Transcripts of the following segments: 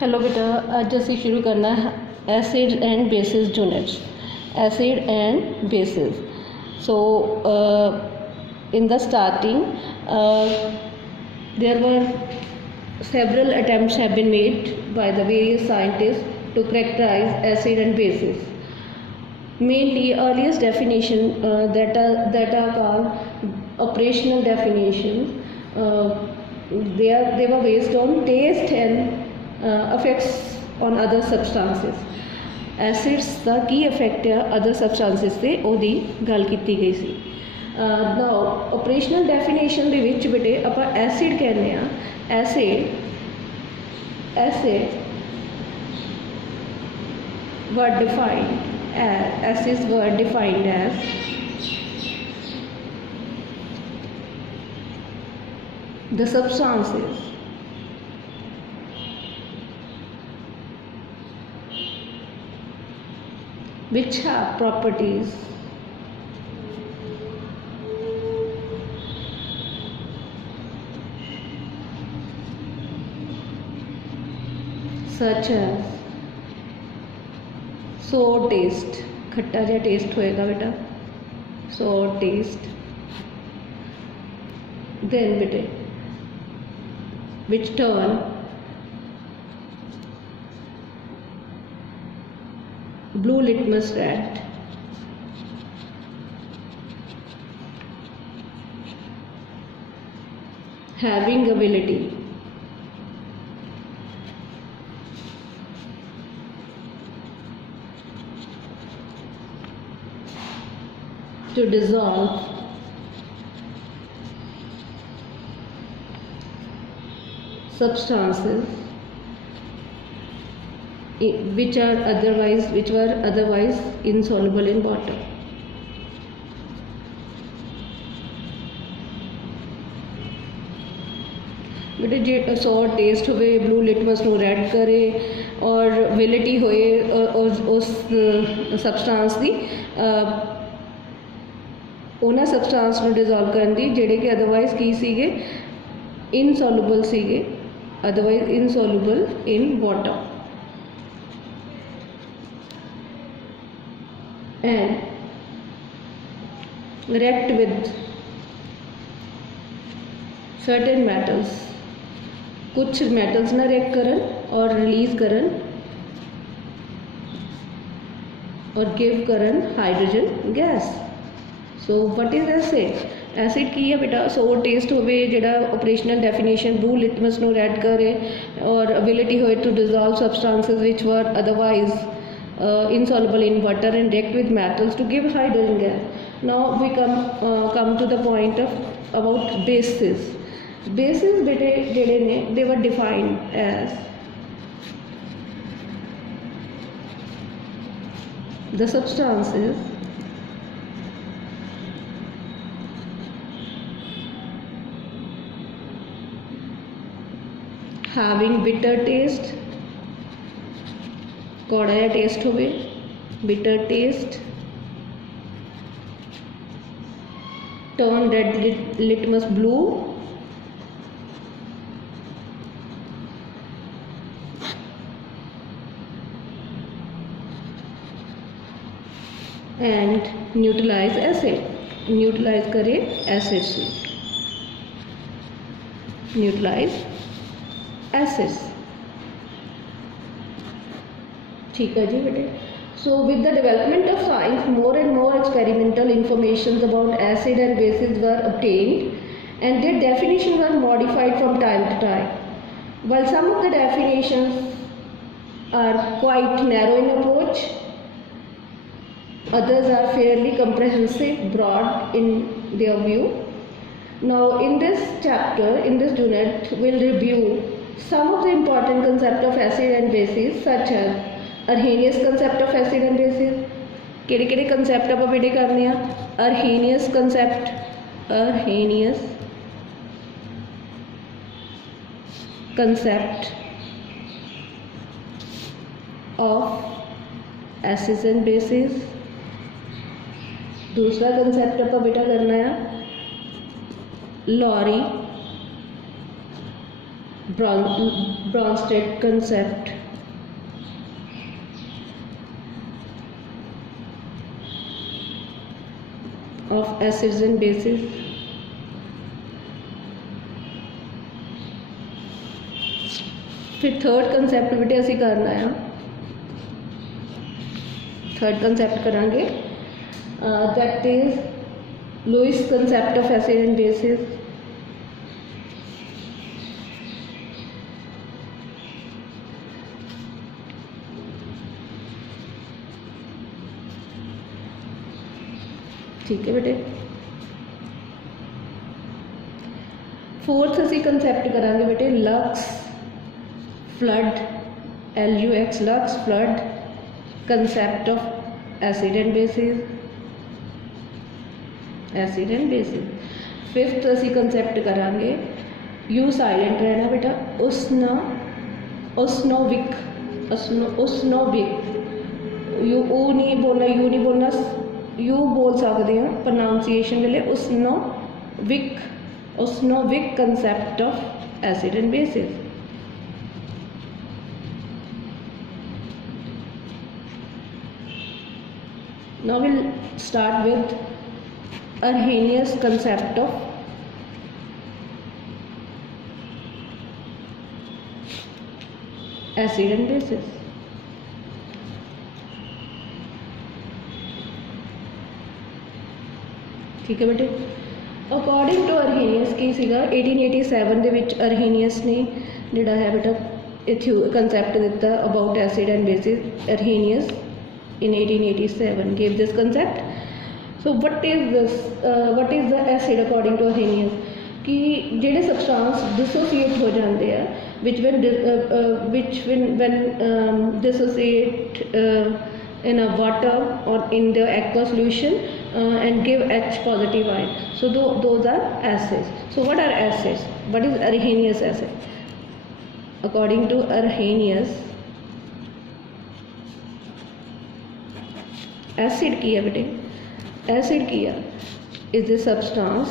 Hello बेटा, आज ਅਸੀਂ शुरू करना है acid and basis units. Acid and basis. So in the starting there were several attempts have been made by the various scientists to characterize acid and bases. Mainly earliest definition that are called operational definitions. They were based on taste and effects on other substances. Acids का की effect है other सबसटेंसेस से ਉਹਦੀ ਗੱਲ ਕੀਤੀ ਗਈ ਸੀ. ਨਾਓ ਆਪਰੇਸ਼ਨल definition ਦੇ ਵਿੱਚ ਬੇਟੇ ਆਪਾਂ ਐਸਿਡ ਕਹਿੰਦੇ ਆ. Acid were defined as acids were defined as the substances which have properties such as sour taste, खट्टा जा टेस्ट होएगा बेटा, sour taste. then बेटे which turn blue litmus red having ability to dissolve substances which were otherwise insoluble in water. बेटे जे sorry test होवे blue litmus ਨੂੰ red करे और विलिटी होए उस सबसटेंस ਦੀ ਉਹਨਾਂ सबसटेंस ਨੂੰ डिजोल्व ਕਰਨ ਦੀ ਜਿਹੜੇ कि अदरवाइज की ਸੀਗੇ इनसॉल्युबल ਸੀਗੇ otherwise insoluble in water. and react with certain metals. कुछ metals ना react करन और release करन और give करन hydrogen gas. So what is acid? Acid की है बेटा सोर टेस्ट होवे जेड़ा ऑपरेशनल डेफिनेशन ब्लू लिटमस ਨੂੰ ਰੈਡ करे और एबिलिटी होए to dissolve substances which were otherwise insoluble in water and react with metals to give hydrogen gas. Now we come to the point of about bases. Bases बेटे जेड़े ने they were defined as the substances having bitter taste, कौड़ा या test होवे, bitter taste, turn red litmus blue, and neutralize acid. Neutralize करे acid से, neutralize acids. ठीक है जी बेटे. So with the development of science, more and more experimental informations about acid and bases were obtained and their definitions were modified from time to time. While some of the definitions are quite narrow in approach, others are fairly comprehensive, broad in their view. Now in this chapter, in this unit, we'll review some of the important concepts of acid and bases such as Arrhenius concept of acid and bases. किहड़े concept आप बेटे करने हैं? Arrhenius concept of acids and bases. दूसरा concept आप बेटा करना है Lowry Bronsted concept of acids and bases. फिर थर्ड कंसैप्ट बेटे असी करना है, थर्ड कंसैप्ट करांगे that is Lewis concept of acid and bases. ठीक है बेटे। फोर्थ असी कंसैप्ट करांगे बेटे Lux Flood, LUX Lux Flood concept of acid and bases, acid and bases. Fifth असी कंसैप्ट करांगे यू साइलेंट रहना बेटा उस्नोविक, उस्नोविक यू ओ नहीं बोलना, यू नहीं बोलना, यू बोल सकते हैं प्रोनाउंसिएशन के लिए उस्नोविक concept of acid and bases. Now we'll start with Arrhenius concept of acid and bases। ठीक है बेटे। अकॉर्डिंग टू अरहेनियस की सीगा 1887 ਦੇ ਵਿੱਚ ਅरहेनियस ने ਜਿਹੜਾ है बेटा कंसैप्ट दिता about acid and basis. Arrhenius in 1887 gave this concept। so what is this what is the acid according to Arrhenius कि जेडे सबस्टांस डिसोसीएट हो जाते हैं which when dissociate in a water or in the aqua solution and give H positive ion, so those are acids। so what are acids? What is Arrhenius acid? According to Arrhenius acid की है बेटे, acid की है is the substance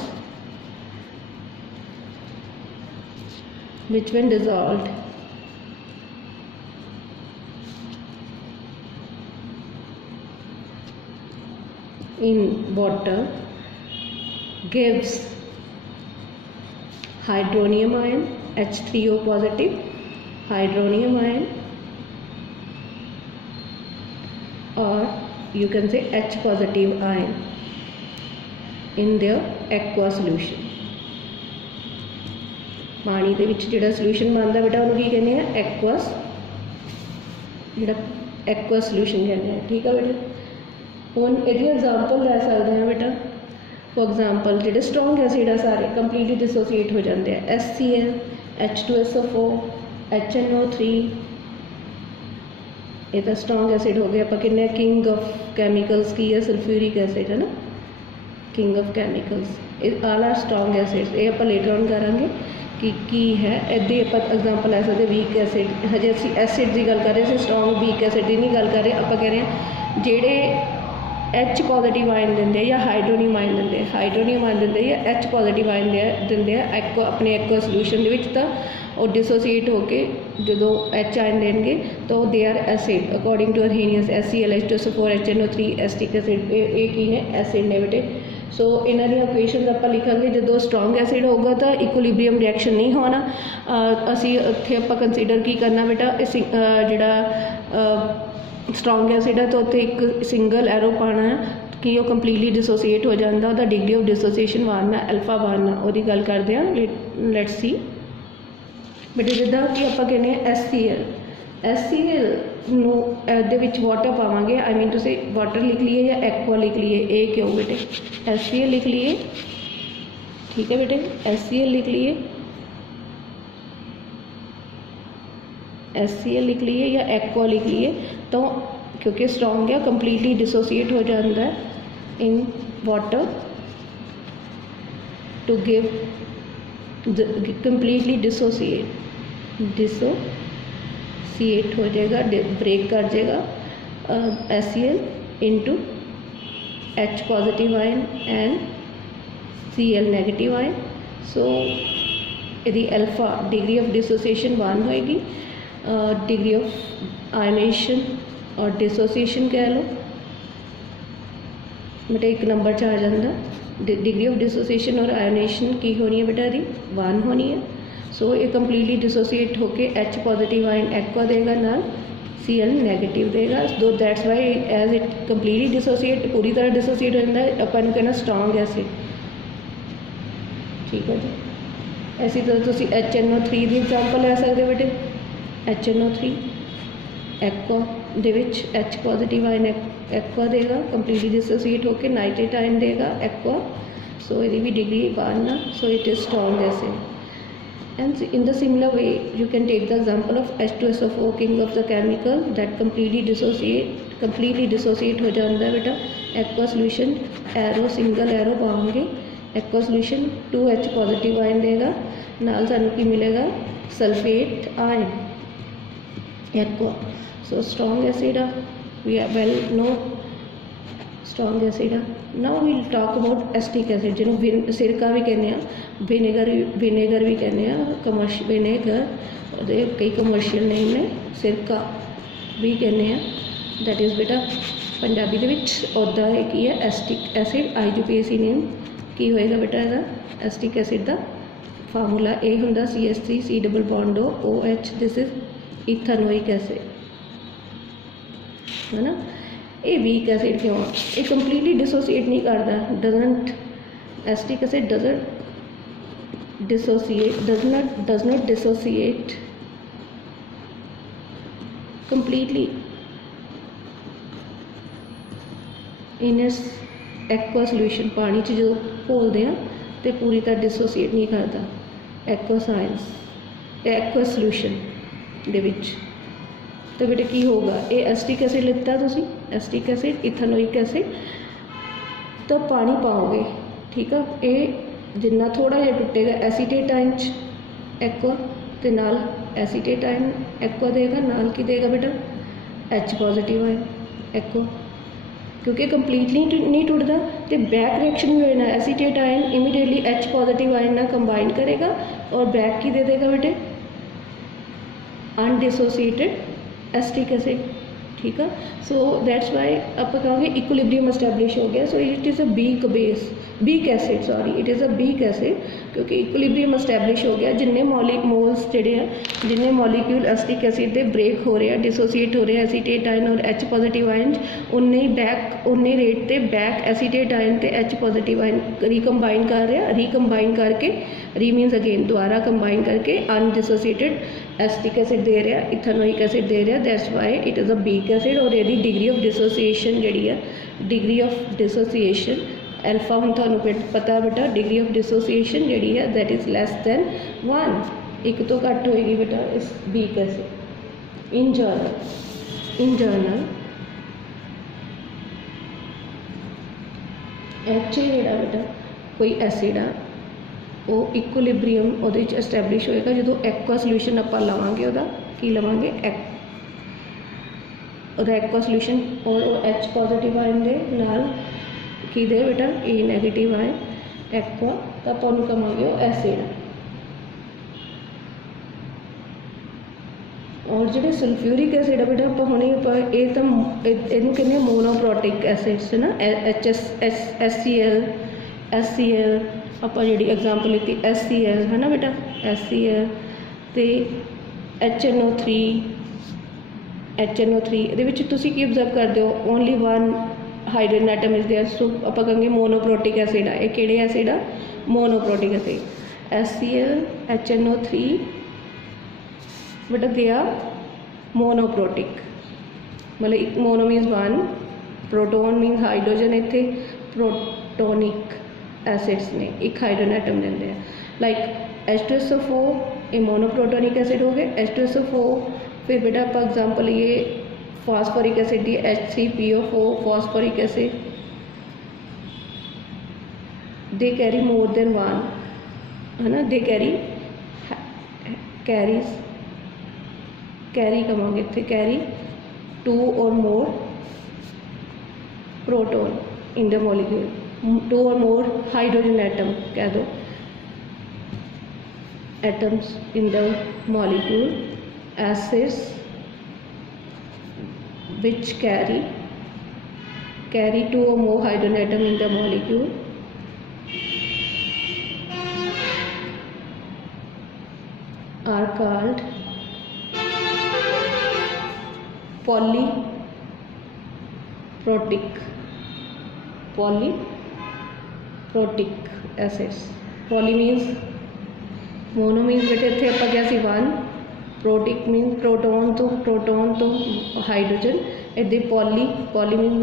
which when dissolved in water gives hydronium ion H3O positive hydronium ion or you can say H positive ion in their aqua solution। पानी दे विच जिहड़ा solution बनता बेटा उन्होंने की कहने हैं एक्वस, जिहड़ा एक्वा सॉल्यूशन कहने हैं। ठीक है बेटा। हुण इहदी एग्जांपल लै सकते हैं बेटा। फॉर एग्जांपल जिहड़े स्ट्रॉन्ग एसिड है सारे कंप्लीटली डिसोसीएट हो जाते हैं HCl H2SO4 HNO3 ये तो स्ट्रॉन्ग एसिड हो गया। आप किन्ने किंग ऑफ कैमिकल्स की है सल्फ्यूरिक एसिड है ना, king of chemicals all are strong acid. ये आप लेटर ऑन करांगे कि है इदे आप एग्जांपल ले सकते वीक एसिड। हजे असी एसिड की गल कर रहे हैं, स्ट्रॉन्ग वीक एसिड की नहीं गल कर रहे। आप कह रहे हैं जेडे H पॉजिटिव आयन देंगे या हाइड्रोनियम आयन देंगे, हाइड्रोनियम आयन देंगे या H पॉजिटिव आयन देंगे एक्वा अपने एक्वा सॉल्यूशन दे विच, तां और डिसोसीएट होकर जो H आयन देंगे तो they are acid according to Arrhenius। HCl H2SO4 HNO3 acetic acid ये की है एसिड ने बेटे। सो इन्हां दी इक्वेशनस आपां लिखांगे जो स्ट्रॉन्ग एसिड होगा तो इक्विलिब्रियम रिएक्शन नहीं होना। असी उत्थे आपां कंसीडर की करना बेटा जिहड़ा स्ट्रॉन्ग एसिड है तो उत्थे एक सिंगल एरो पाना है कि वो कंप्लीटली डिसोसीएट हो जाता, उसका डिग्री ऑफ डिसोसीएशन वन है अल्फा वन है, वो गल करते हैं। लेट्स सी बेटे जिदा कि आप कहने HCl नूं दे विच वाटर पावांगे, I mean to say water लिख लिए या एक्वा लिख लिए, ए क्यों बेटे HCl लिख लिए। ठीक है बेटे HCl लिख लिए, HCl लिख लिए या एक्वा लिख लिए तो क्योंकि स्ट्रॉन्ग है कंप्लीटली डिसोसीएट हो जाता है in water to give completely dissociate हो जाएगा, ब्रेक कर जाएगा HCl into H positive ion and Cl negative ion. So यदि अल्फा डिग्री ऑफ डिसोसीएशन 1 होएगी, डिग्री ऑफ आयनेशन और डिसोसीएशन कह लो बेटा एक नंबर च आ जाता, डिग्री ऑफ डिसोसीएशन और आयनेशन की होनी है बेटा यदि 1 होनी है। सो ये कंप्लीटली डिसोसीएट होके H पॉजिटिव आयन एक्वा देगा नाल Cl नैगेटिव देगा। दो that's why as it completely dissociate पूरी तरह डिसोसीएट हो जाता है, अपन कहना स्ट्रॉन्ग एसिड। ठीक है जी। इसी तरह तुम HNO3 की एग्जाम्पल ले सकते हो बेटे, HNO3 एक्वा दे विच H पॉजिटिव आयन एक्वा देगा, कंप्लीटली डिसोसीएट होकर नाइट्रेट आयन देगा एक्वा। सो यदि भी डिग्री 1 ना, so it is strong acid. And in the similar way, you can take the example of H2SO4, king of the chemical that completely dissociate हो जाता है बेटा। Aqua solution arrow single arrow पाओगे, aqua solution 2H positive ion देगा, नाल सानू की मिलेगा sulphate ion aqua. So strong acid we well know strong acid. Now we will talk about acetic acid जिन्होंने सिरका भी कहने, विनेगर भी कहने, विनेगर दे कई कमर्शियल नेम ने, सिरका भी कहने। दैट इज़ बेटा पंजाबी दे विच ओदा है की है एसिटिक एसिड। IUPAC नेम की होएगा बेटा इसदा एसिटिक एसिड का फार्मूला ए हुंदा CH3 C double bond OH, this is ethanoic acid है ना। ये वीक एसिड क्यों, ये कंप्लीटली डिसोसीएट नहीं करता, doesn't acetic acid doesn't dissociate, does not dissociate completely in aqua solution. पानी च जो घोलते हैं तो पूरी तरह डिसोसीएट नहीं करता एक्वा साइंस एक्वा सोल्यूशन दे विच। तो बेटा की होगा, ये एसिटिक एसिड लिता तुसी, एसिटिक एसिड इथेनोइक एसिड, तो पानी पाओगे ठीक है, ये जिन्ना थोड़ा जिहा टुटेगा एसीटेट आयन एक्वा ते नाल एसीटेट आयन एक्वा देगा, नाल की देगा बेटा H पॉजिटिव आयन एक्वा, क्योंकि कंप्लीटली नहीं टुटदा तो बैक रिएक्शन भी होना, acetate ion immediately H positive ion ना कंबाइन करेगा और बैक की दे देगा बेटे अनडिसोसीएटेड एसिटिक एसिड। ठीक है। सो दैट्स वाई आप कहोगे इक्विलिब्रियम एस्टैब्लिश हो गया। So it is a weak base, weak acid sorry, it is a weak acid क्योंकि इक्विलिब्रियम एस्टैब्लिश हो गया। जिन्ने मोल्स जोड़े हैं, जिन्ने मॉलिक्यूल एसिटिक एसिड के ब्रेक हो रहे हैं, डिसोसीएट हो रहे हैं एसीटेट आयन और H पॉजिटिव आयन, उन्ने ही बैक उन्ने रेट ते बैक एसीटेट आयन ते H पॉजिटिव आयन रिकम्बाइन कर रहे हैं, रिकम्बाइन करके री मीनस अगेन दोबारा कंबाइन करके अनडिसोसीएटेड एसिटिक एसिड दे रहा है, इथेनोइक एसिड दे रहा है। That's why it is a weak acid. और यदि डिग्री ऑफ डिसोसीएशन जी है, डिग्री ऑफ डिसोसीएशन अल्फा हम थानू पता है बेटा, डिग्री ऑफ डिसोसीएशन जी है दैट इज़ लैस दैन 1, एक तो घट होएगी बेटा इस बीक एसिड। इन जर्नल एच जोड़ा बेटा कोई एसिड आ वो इक्विलिब्रियम वो एस्टैब्लिश होएगा जो एक्वा सोल्यूशन आप लवांगे, वह की लवांगे एक्वा सोल्यूशन और H पॉजिटिव आयन दे नाल की दे बेटा A नैगेटिव आयन एक्वा, तो आप कहांगे एसिड। और जो सल्फ्यूरिक एसिड है बेटा आप हुणे ये तो इनू कहने मोनोप्रोटिक एसिड्स है ना, HCl आप जी एग्जाम्पल ली HCl है ना बेटा, HCl तो HNO3 ये तुसी की ऑब्जर्व करते हो only 1 hydrogen atom is there. So आप कहेंगे मोनोप्रोटिक एसिड है, ये किहड़े एसिड आ मोनोप्रोटिक एसिड HCl HNO3 बेटा दे आर मोनोप्रोटिक, मतलब mono means 1, proton means hydrogen, इत्थे प्रोटोनिक एसिड्स ने एक हाइड्रोजन एटम देंगे हैं। लाइक H2SO4 ये मोनोप्रोटोनिक एसिड हो गए H2SO4। फिर बेटा आप एग्जाम्पल ये phosphoric acid the H3PO4 phosphoric acid, they carry more than 1 है ना, दे कैरी कहोगे इतने कैरी 2 और मोर प्रोटोन इन द मॉलिक्यूल, 2 और मोर हाइड्रोजन एटम कह दो atoms in the molecule, acids which carry 2 or more hydrogen atom in the molecule, are called polyprotic acids. Poly means mono means बेटे इत्थे आपां क्या सी one, protic means proton to hydrogen, इधर poly means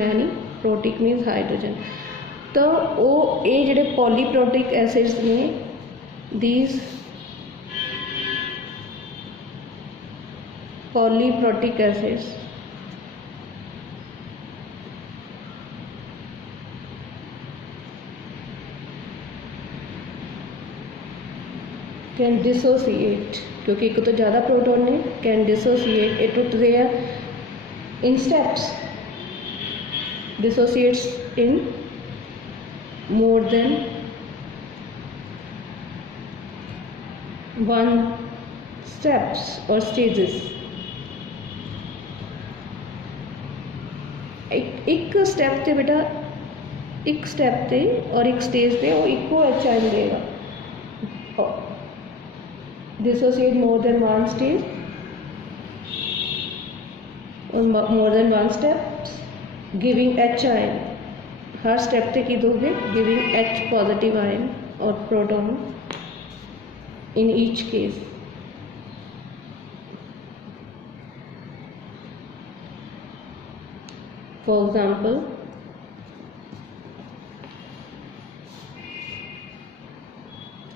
many, protic means hydrogen. तो वो ये जिहड़े polyprotic acids ने, these polyprotic acids can dissociate, क्योंकि एक तो ज़्यादा प्रोटॉन ने, can dissociate it to their in steps, dissociates in more than one steps or stages. एक स्टेप ते बेटा, एक स्टेप ते और एक स्टेज ते वो इको एच आई देगा. Dissociate more than one stage or more than one steps, giving H ion. Her step पे की दोगे, giving H positive ion or proton in each case. For example,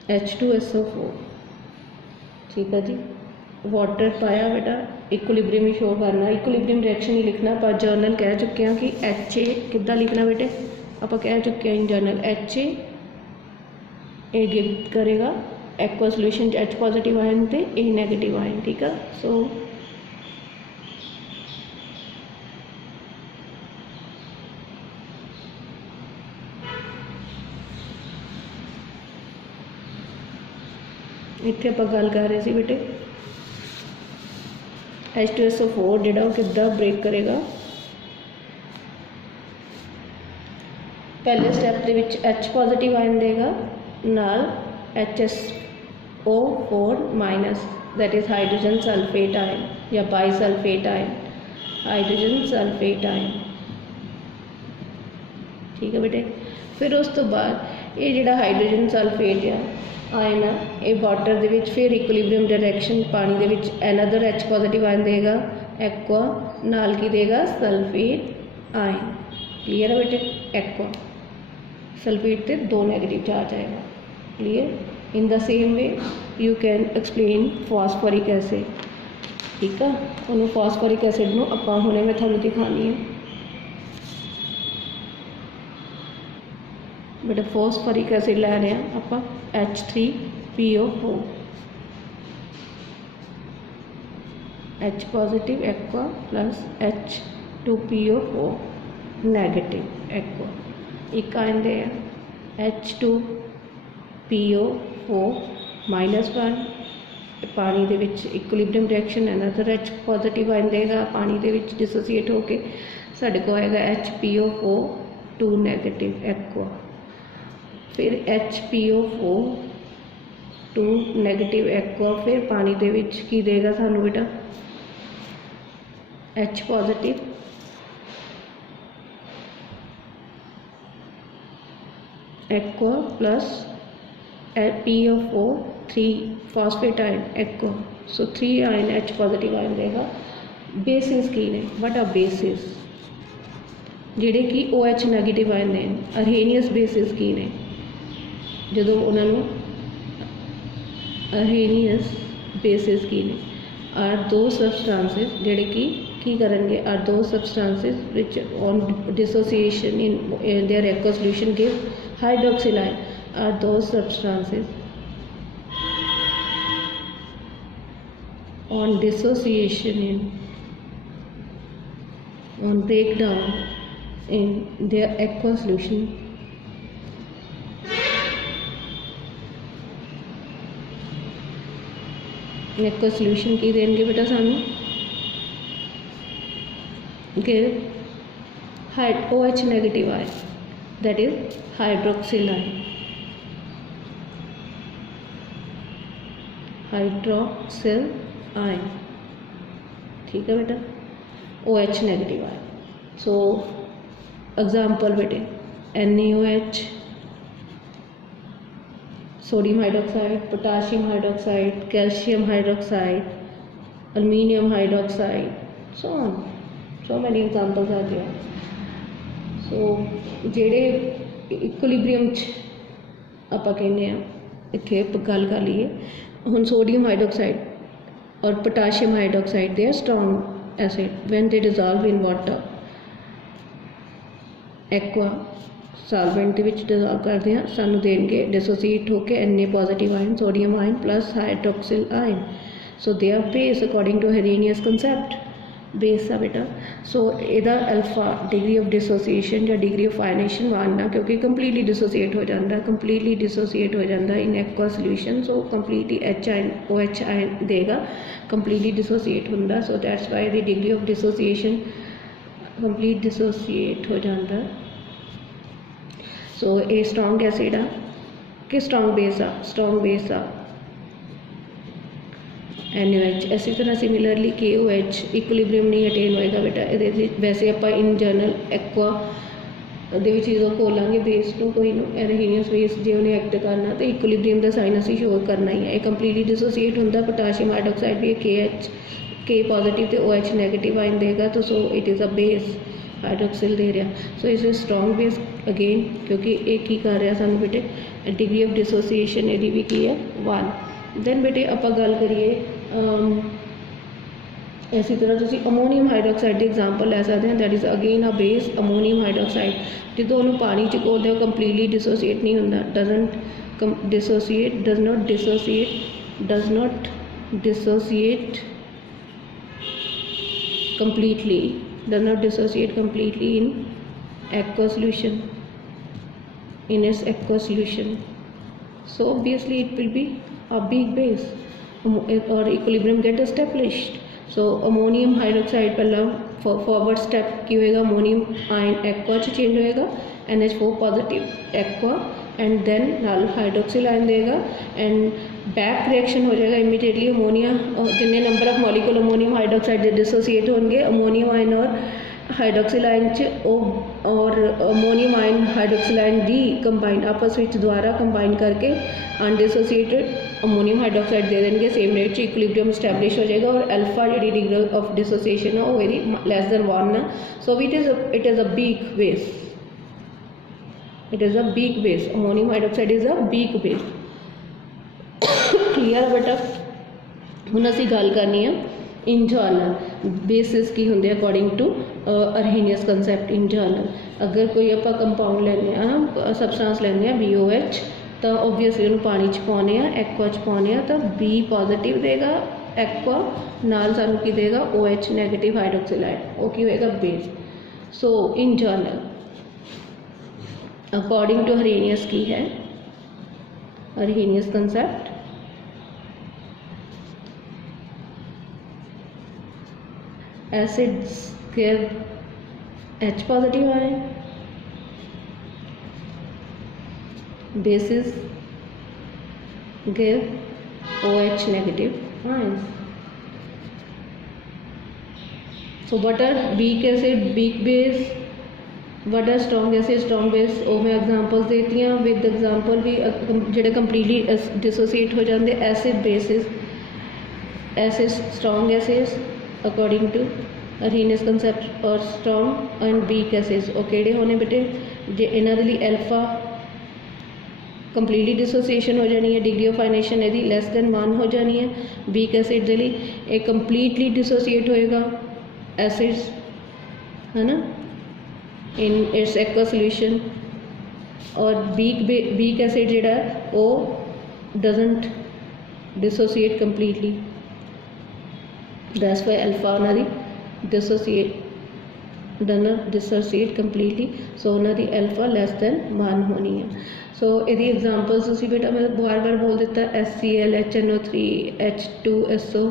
H2SO4, ठीक है जी. Water पाया बेटा, equilibrium ही show करना, equilibrium reaction ही लिखना. पर जर्नल कह चुके हैं कि HA कितना लिखना बेटे, आप कह चुके हैं इन जर्नल HA ए गिव करेगा aqua solution H positive ion ते A नेगेटिव आयन, ठीक है. सो इत्थे आपां गल कर रहे सी बेटे H2SO4 जिहड़ा वो किद्दां ब्रेक करेगा. पहले स्टैप दे विच H पॉजिटिव आयन देगा नाल HSO4 minus, that is hydrogen sulphate ion या बाईसल्फेट आयन, हाइड्रोजन सल्फेट आयन, ठीक है बेटे. फिर उस तो बाद ये जिहड़ा हाइड्रोजन सल्फेट आयन आ, ये वाटर दे विच फिर इक्विलिब्रियम डायरैक्शन पानी दे विच एनदर H पॉजिटिव आयन देगा एक्वा, नाल की देगा सल्फेट आयन. क्लियर है बेटे. एक्वा सल्फेट ते 2 नेगेटिव चार्ज आएगा. Clear. In the same way you can explain phosphoric acid, ठीक है. उन्होंने फॉस्फोरिक एसिड नूं आपां हुणे मैं तुहानूं दिखानी है बेटा. फॉस्फोरिक एसिड लै रहे हैं आप H3PO4, H positive aqua plus H2PO4 negative aqua. एक आयन दे H2PO4 -1, पानी दे विच equilibrium reaction another H positive ion देगा, पानी दे विच डिसोसीएट होके साडे को आएगा HPO4 2 नेगेटिव एक्वा. फिर HPO4 2 नेगेटिव एक्वा, फिर पानी दे विच की देगा सानू बेटा H positive aqua plus PO4 3 phosphate ion aqua. So 3 ion H positive ion देगा. बेसिस की ने, वट आ बेसिस जिहड़े कि OH नैगेटिव आयन ने, अरहेनियस बेसिस की ने, ਜਦੋਂ ਉਹਨਾਂ ਨੂੰ अरहेनियस बेसिस की ने आर दो सबसटांसिस ਜਿਹੜੇ कि की करेंगे are those substances which on dissociation in their aqua solution give hydroxyl ion are those substances on dissociation on breakdown in their aqueous solution aqua solution की देंगे बेटा सानू give OH negative ion, that is hydroxyl ion. Hydroxyl ion, ठीक है बेटा, OH negative ion. So example बेटे NaOH, sodium hydroxide, potassium hydroxide, calcium hydroxide, aluminium hydroxide, so on. So many examples are there. So ਜਿਹੜੇ ਇਕੁਲਿਬਰੀਅਮ 'ਚ ਆਪਾਂ ਕਹਿੰਦੇ ਆ, ਇੱਥੇ ਆਪਾਂ ਗੱਲ ਕਰ ਲਈਏ ਹੁਣ ਸੋਡੀਅਮ ਹਾਈਡਰੋਕਸਾਈਡ ਔਰ ਪੋਟਾਸ਼ੀਅਮ ਹਾਈਡਰੋਕਸਾਈਡ ਦੇ strong acid when they dissolve in water, aqua solvent ਦੇ ਵਿੱਚ ਡਿਜ਼ੋਲਵ ਕਰਦੇ ਹਾਂ, ਸਾਨੂੰ ਦੇਣਗੇ ਡਿਸੋਸੀਏਟ ਹੋ ਕੇ Na positive ion, sodium ion plus hydroxyl ion. So they are base according to Arrhenius concept, base आ बेटा. सो ਇਹਦਾ अल्फा डिग्री ऑफ डिसोसीएशन या डिग्री ऑफ आयनेशन 1 ना, क्योंकि कंप्लीटली डिसोसीएट हो जाता, कंप्लीटली डिसोसीएट हो जाता in aqua solution. So completely OH ion देगा, कंप्लीटली डिसोसीएट होंदा. So that's why the degree of dissociation complete dissociate हो जाता. सो ये स्ट्रॉन्ग एसिड आ कि स्ट्रॉन्ग बेस आ, स्ट्रॉन्ग बेस आ NaOH. इसी तरह सिमिलरली KOH इक्विलिब्रियम नहीं अटेन होएगा बेटा. ये वैसे आप इन जनरल एक्वा ਦੇ ਵਿੱਚ ਜਦੋਂ ਘੋਲਾਂਗੇ ਬੇਸ ਨੂੰ ਕੋਈ ਨੂੰ ਐਰਹੀਨੀਅਸ ਬੇਸ ਜੇ ਉਹਨੇ ਐਕਟ ਕਰਨਾ ਤਾਂ ਇਕੁਲਿਬਰੀਅਮ ਦਾ ਸਾਈਨ ਅਸੀਂ ਸ਼ੋ ਕਰਨਾ ਹੀ ਹੈ. ਇਹ ਕੰਪਲੀਟਲੀ ਡਿਸੋਸੀਏਟ ਹੁੰਦਾ. ਪੋਟਾਸ਼ੀਅਮ ਹਾਈਡਰੋਕਸਾਈਡ ਵੀ K ਪੋਜ਼ੀਟਿਵ ਤੇ OH ਨੈਗੇਟਿਵ ਆਇਨ ਦੇਗਾ. ਤਾਂ so it is a base hydroxyl ਦੇ ਰਿਹਾ. ਸੋ ਇਸ ਇਜ਼ ਸਟਰੋਂਗ ਬੇਸ ਅਗੇਨ, ਕਿਉਂਕਿ ਇਹ ਕੀ ਕਰ ਰਿਹਾ ਸਾਨੂੰ ਬੇਟੇ ਡਿਗਰੀ ਆਫ ਡਿਸੋਸੀਏਸ਼ਨ ਇਹਦੀ ਵੀ ਕੀ ਹੈ 1. ਦੈਨ ਬੇਟੇ ਆਪਾਂ ਗੱਲ ਕਰੀਏ इसी तरह तुसी अमोनीयम हाइड्रोक्साइड की एग्जाम्पल ले सकते हैं. That is again a base ammonium hydroxide. जो उन्होंने पानी च घोलते हो कंप्लीटली डिसोसीएट नहीं होंदा, doesn't dissociate, does not dissociate completely, does not dissociate completely in aqua solution, in its aqua solution. So obviously it will be a big base or equilibrium get established. So ammonium hydroxide पहला forward step की होएगा, ammonium ion aqua च change होएगा, NH4 positive aqua and then नाल hydroxyl ion देगा and back reaction हो जाएगा immediately. Ammonia जितने number of molecule ammonium hydroxide के डिसोसीएट होंगे अमोनियम आयन और हाइड्रोक्सिल आयन और अमोनियम आयन हाइड्रोक्सिल आयन दी कंबाइन आपस में द्वारा कंबाइन करके अनडिसोसीएटेड अमोनियम हाइड्रोक्साइड दे देंगे. सेम रेट से इक्विलिब्रियम स्टैब्लिश हो जाएगा और अल्फा जी डिग्री ऑफ डिसोसिएशन है वो वेरी लेस देन 1 ना. So it is a weak base, it is a weak base. Ammonium hydroxide is a weak base. Clear बेटा. हुण असीं गल करनी है इन जर्नल बेसिस की होंगे according to Arrhenius concept in general. अगर कोई आप कंपाउंड लेने सबसटेंस लेने BOH तो ओबवियसली उन्होंने पानी च पाने एक्वा च पाने तो B पॉजिटिव देगा एक्वा नाल सानू की देगा OH नैगेटिव हाइड्रोक्सिल आयन, वो की होएगा base. So in general according to Arrhenius की है Arrhenius concept acids give H positive ion, bases give OH negative ions. So what are weak acid, weak base, what are strong acid, strong base. वो मैं examples देती हूँ with example भी जोड़े completely dissociate हो जाते acid bases, acid strong acids according to Arrhenius concept और strong and weak acids. और किहड़े होने बेटे जे इन्हां दे लई अल्फा कंप्लीटली डिसोसीएशन हो जानी है, डिग्री ऑफ आयनेशन यदि लेस देन 1 हो जानी है. वीक एसिड के लिए एक कंप्लीटली डिसोसीएट होएगा एसिड्स है ना इन इट्स एक्वा सोल्यूशन. और वीक एसिड जिहड़ा वो doesn't dissociate completely. That's why alpha उन्हां दी डिसोसीएट not dissociate completely, so ਉਹਨਾਂ ਦੀ alpha less than 1 ਹੋਣੀ ਹੈ। ਸੋ ਇਹਦੀ ਐਗਜ਼ਾਮਪਲਸ ਤੁਸੀਂ ਬੇਟਾ ਮੈਂ ਬਾਰ बोल ਦਿੱਤਾ HCl HNO3 H2SO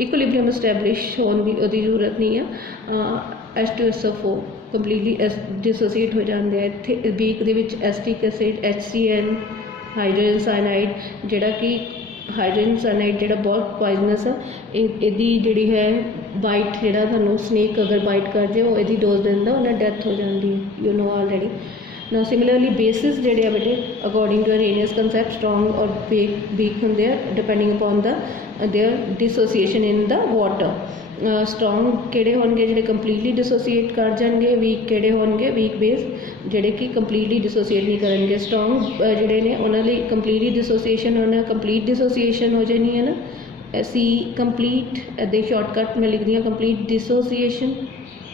ਇਕੁਇਲਿਬਰੀਅਮ ਐਸਟੈਬਲਿਸ਼ ਹੋਣ ਦੀ ਉਹਦੀ ਜ਼ਰੂਰਤ ਨਹੀਂ ਆ। H2SO4 ਕੰਪਲੀਟਲੀ dissociate ਹੋ ਜਾਂਦੇ ਆ। ਇੱਥੇ ਵੀਕ ਦੇ ਵਿੱਚ ਐਸਟਿਕ ਐਸਿਡ HCN ਹਾਈਡਰੋਜਨ ਸਾਇਨਾਈਡ ਜਿਹੜਾ ਕਿ ਹਾਈਡਰੋਜਨ ਸਾਇਨਾਈਡ ਜਿਹੜਾ ਬਹੁਤ ਪੋਇਜ਼ਨਸ ਆ। ਇਹਦੀ ਜਿਹੜੀ ਹੈ ਬਾਈਟ ਜਿਹੜਾ ਤੁਹਾਨੂੰ ਸਨੇਕ ਅਗਰ ਬਾਈਟ ਕਰ ਜੇ ਉਹ ਇਹਦੀ ਡੋਜ਼ ਦਿੰਦਾ ਉਹਨਾਂ ਡੈਥ ਹੋ ਜਾਂਦੀ ਹੈ ਯੂ ਨੋ ਆਲਰੇਡੀ। ਨਾ ਸਿਮਿਲਰਲੀ ਬੇਸਿਸ ਜਿਹੜੇ ਆ ਬੇਟੇ according to Arrhenius concept strong ਔਰ ਵੀਕ ਹੁੰਦੇ ਆ depending upon the their dissociation in the water. Strong ਕਿਹੜੇ ਹੋਣਗੇ ਜਿਹੜੇ ਕੰਪਲੀਟਲੀ ਡਿਸੋਸੀਏਟ ਕਰ ਜਾਣਗੇ, ਵੀਕ ਕਿਹੜੇ ਹੋਣਗੇ ਵੀਕ ਬੇਸ ਜਿਹੜੇ ਕਿ ਕੰਪਲੀਟਲੀ ਡਿਸੋਸੀਏਟ ਨਹੀਂ ਕਰਨਗੇ। ਸਟਰੋਂਗ ਜਿਹੜੇ ਨੇ ਉਹਨਾਂ ਲਈ ਕੰਪਲੀਟਲੀ ਡਿਸੋਸੀਏਸ਼ਨ ਹੋਣਾ ਕੰਪਲੀਟ ਡਿਸੋਸੀਏਸ਼ਨ ਹੋ ਜਾਣੀ ਹੈ ਨਾ ਸੀ ਕੰਪਲੀਟ ਇੱਦਾਂ ਸ਼ਾਰਟਕਟ ਮੈਂ ਲਿਖਦੀ ਹਾਂ ਕੰਪਲੀਟ ਡਿਸੋਸੀਏਸ਼ਨ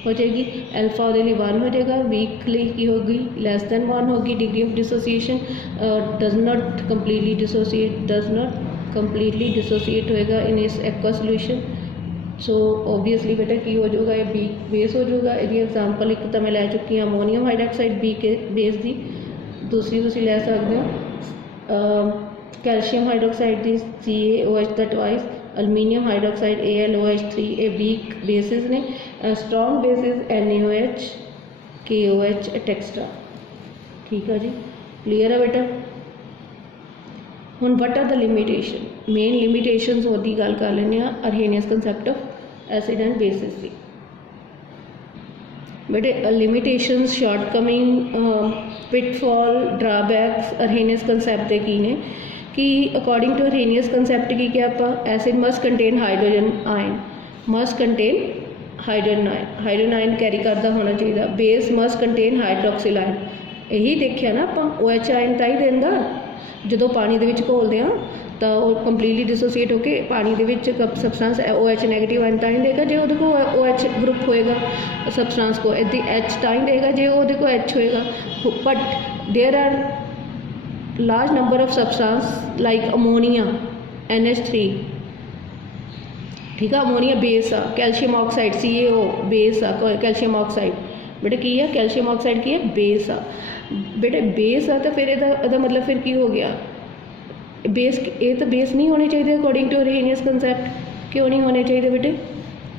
हो जाएगी। अल्फा ਉਹਦੇ ਲਈ 1 ਹੋ ਜਾਏਗਾ, ਵੀਕ ਲਈ ਕੀ ਹੋਗੀ ਲੈਸ ਦੈਨ 1 ਹੋਗੀ। Degree of dissociation does not completely dissociate होएगा इन इस एक्वा सोल्यूशन। सो ओबवियसली बेटा की हो जाएगा ये बीक बेस हो जाएगा। ਇਹਦੀ एग्जांपल एक तो मैं लै चुकी हाँ अमोनीयम हाइड्रोक्साइड बीक बेस की, दूसरी तुसीं लै सकते हो कैल्शियम हाइड्रोक्साइड की CaOH दा ट्वाइस, अलमीनियम हाइड्रोक्साइड AlOH3 ये वीक बेसिस ने। Strong bases NaOH KOH etcetera. ठीक है जी, क्लीयर है बेटा। हुण what are the limitation, main limitations की गल कर लेने Arrhenius concept of acid and bases की। बेटे limitations shortcoming pitfall drawbacks Arrhenius concept के की ने कि अकॉर्डिंग टू अरहेनियस कंसैप्ट की क्या आप acid must contain hydrogen ion, must contain hydrogen ion carry करता होना चाहिए। Base must contain hydroxyl ion, यही देखिया ना आप OH आयन ताई देंदा जो पानी दे विच घोलदे आ तो वह कंप्लीटली डिसोसीएट होकर पानी दे विच सबसटेंस OH नेगेटिव आयन ताई देगा जो वो को OH ग्रुप होएगा सबसटेंस को, इदी H ताई देगा जो वो को H होएगा। But there are large number of substance like ammonia NH3, ठीक है अमोनीया बेस आ, कैल्शियम ऑक्साइड CaO बेस आ, कैल्शियम ऑक्साइड बेटे की है कैल्शियम ऑक्साइड की है बेस आ। बेटे बेस आ तो फिर ਇਹਦਾ मतलब फिर की हो गया बेस, ये तो बेस नहीं होने चाहिए अकॉर्डिंग टू अरहेनियस कंसैप्ट। क्यों नहीं होने चाहिए बेटे?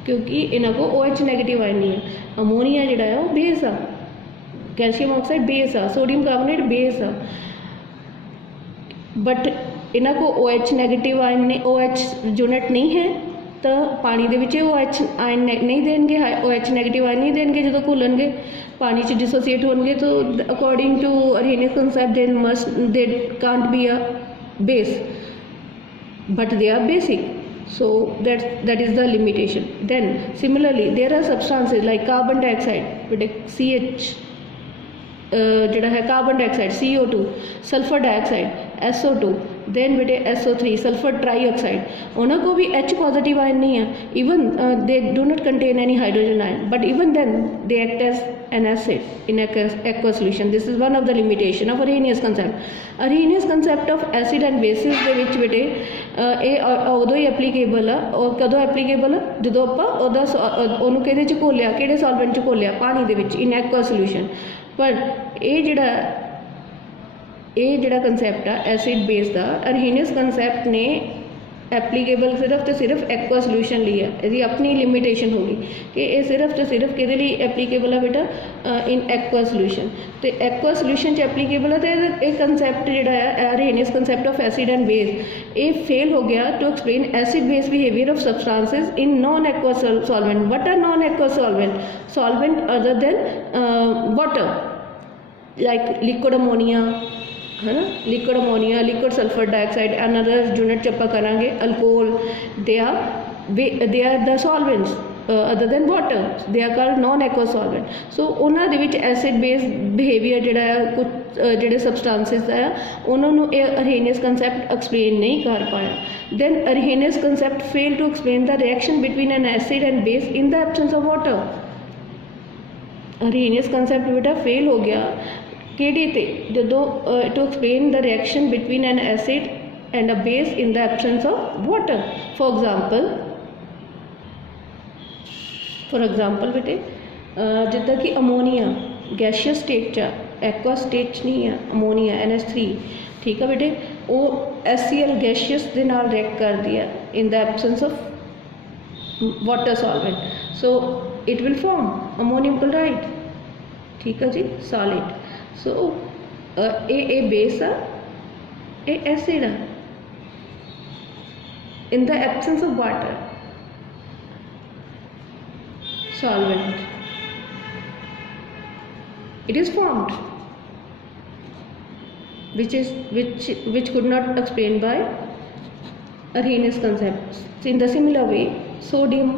क्योंकि इन्हों को OH नेगेटिव आयन नहीं है। अमोनीया जोड़ा है वो बेस आ, कैल्शियम ऑक्साइड बेस आ, सोडियम कार्बोनेट बेस आ, बट इन्हों को OH नेगेटिव आयन ने OH यूनिट नहीं है तो पानी दे विच OH आयन नहीं देंगे, OH नेगेटिव आयन नहीं देंगे जो घुलनगे पानी च डिसोसीएट होंगे। तो according to Arrhenius concept they can't be a base but they are basic, so that is the limitation. Then similarly there are substances like carbon dioxide CH जोड़ा है carbon dioxide CO2, sulphur dioxide SO2, then बेटे SO3 sulphur trioxide उन्होंने को भी H positive ion नहीं है, even they do not contain any hydrogen ion, but even then they act as an acid in aqueous solution. This is one of the limitation of Arrhenius concept. Arrhenius concept of acid and bases ਦੇ ਵਿੱਚ ਬੇਟੇ ਇਹ ਉਦੋਂ ਹੀ applicable ਆ, ਉਹ ਕਦੋਂ applicable ਆ ਜਦੋਂ ਆਪਾਂ ਉਹਨੂੰ ਕਿਹਦੇ 'ਚ ਘੋਲਿਆ, ਕਿਹੜੇ ਸੋਲਵੈਂਟ 'ਚ ਘੋਲਿਆ, ਪਾਣੀ ਦੇ ਵਿੱਚ ਇਨ ਐਕੁਅਸ ਸੋਲੂਸ਼ਨ। पर ये ਜਿਹੜਾ ਕੰਸੈਪਟ ਆ ਐਸਿਡ ਬੇਸ ਦਾ ਅਰਹੀਨੀਅਸ ਕੰਸੈਪਟ ਨੇ ਐਪਲੀਕੇਬਲ ਸਿਰਫ ਤੇ ਸਿਰਫ ਐਕਵਾ ਸੋਲੂਸ਼ਨ ਲਈ ਹੈ। ਇਹਦੀ ਆਪਣੀ ਲਿਮਿਟੇਸ਼ਨ ਹੋਗੀ ਕਿ ਇਹ ਸਿਰਫ ਤੇ ਸਿਰਫ ਕਿਹਦੇ ਲਈ ਐਪਲੀਕੇਬਲ ਆ ਬੇਟਾ ਇਨ ਐਕਵਾ ਸੋਲੂਸ਼ਨ। ਤੇ ਐਕਵਾ ਸੋਲੂਸ਼ਨ 'ਚ ਐਪਲੀਕੇਬਲ ਆ ਤੇ ਇਹ ਕੰਸੈਪਟ ਜਿਹੜਾ ਹੈ Arrhenius concept of acid and base ਇਹ ਫੇਲ ਹੋ ਗਿਆ to explain acid base behaviour of substances in non-aqueous solvent. What are non-aqueous solvent? Solvent other than water, like liquid ammonia, है ना, liquid ammonia, liquid sulphur dioxide, another unit च आप करांगे alcohol, they are the solvents other than water, they are called non aqueous solvent. So उन्होंने विच acid base behaviour जोड़ा कुछ जोड़े सबसटेंसेस है उन्होंने अरहीनियस कंसैप्ट एक्सप्लेन नहीं कर पाया। Then Arrhenius concept fail to explain the reaction between an acid and base in the absence of water. Arrhenius concept बेटा फेल हो गया ਕਿਹੜੇ ਤੇ ਜਦੋਂ to explain the reaction between an acid and a base in the absence of water. For example बेटे जिद्दां कि ammonia gaseous state च एक्वा स्टेट च नहीं है, अमोनीआ NH3 ठीक है बेटे, वो HCl गैशियस दे नाल रिएक्ट करदी है in the absence of water solvent, so it will form ammonium chloride ठीक है जी सॉलिड। सो ए बेस आ, ए एसिड आ, in the absence of water solvent it is formed, which could not explained by Arrhenius concept. In the similar way, sodium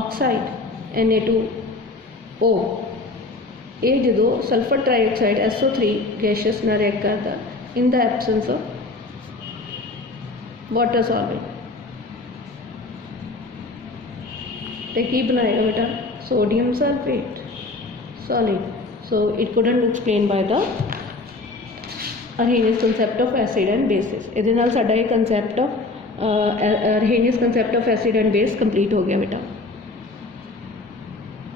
oxide Na2O ये जो sulphur trioxide SO3 gaseous ना react करता in the absence of water solvent, तो की बनाएगा बेटा sodium sulphate solid. So it couldn't explain by the Arrhenius concept of acid and bases। ਇਹਦੇ ਨਾਲ ਸਾਡਾ ਇਹ concept of Arrhenius concept of acid and base complete हो गया बेटा।